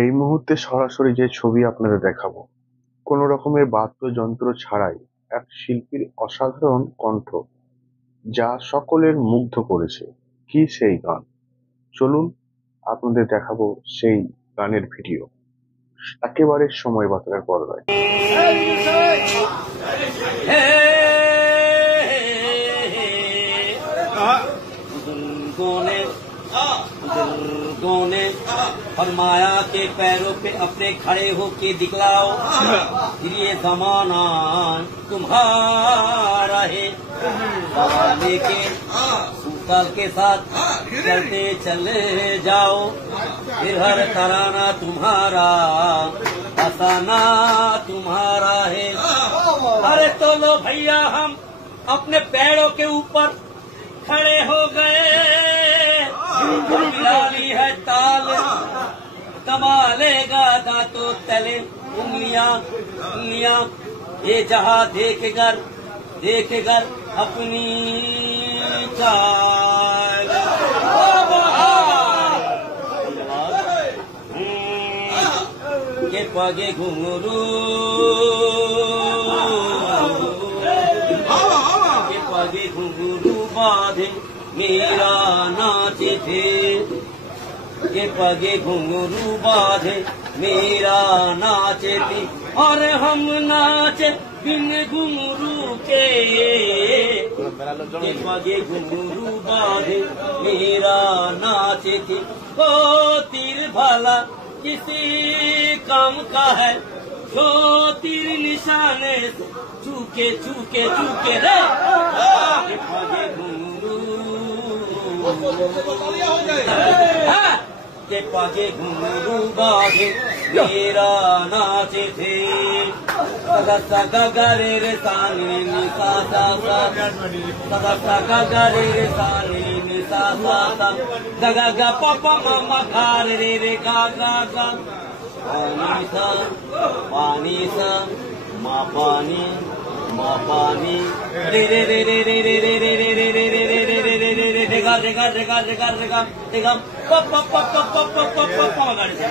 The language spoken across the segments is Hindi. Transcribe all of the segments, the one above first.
এই মুহূর্তে সরাসরি যে ছবি আপনাদের দেখাবো, কোনো রকমের বাদ্যযন্ত্র ছাড়াই এক শিল্পীর অসাধারণ কণ্ঠ, যা সকলের মুগ্ধ করেছে। কি সেই গান! চলুন আপনাদের দেখাবো সেই গানের ভিডিও, একেবারে সময় বাঁচানোর পর্দায়। बुजुर्गों ने फरमाया के पैरों पे अपने खड़े होके दिखलाओ, फिर ये जमाना तुम्हारा है। लेके सूतल के साथ चलते चले जाओ, फिर हर तराना तुम्हारा, फसाना तुम्हारा है। अरे तो लो भैया, हम अपने पैरों के ऊपर खड़े हो गए, मिलानी है ताल, कमालेगा दांतों तले उंगलियां उंगलियां, ये जहां देख कर अपनी चाल। के पगे घुंघरू, के पगे घुंघरू बांधे मेरा नाचे थे, के पगे घुंघरू बांधे मेरा नाचे थे, और हम नाचे बिन घुंघरू के पगे घुंघरू बांधे मेरा नाचे थे। ओ तीर भाला किसी काम का है, जो तीर निशाने से चूके चूके चूके रे, के पगे घुंघरू, के पगे घुंघरू बांधे मेरा नाचे थे। सदा गरे रे सानी निसा सा सा, सदा गरे रे सानी निसा सा सा, गा गा पापा मामा कार रे रे गा गा गा, पानी सा मा पानी रे रे रे रे रे रे रे रे रे रे रे रे रे रे रे रे रे रे रेगा रेगा रेगा रेगा रेगा रेगा पप पप पप पप पप पप पप गाड़ी से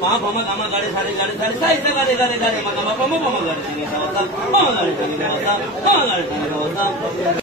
माँ मामा गामा गाड़ी सारी साई से गाड़ी गाड़ी गाड़ी मामा मामा मामा गाड़ी से गाड़ी से गाड़ी से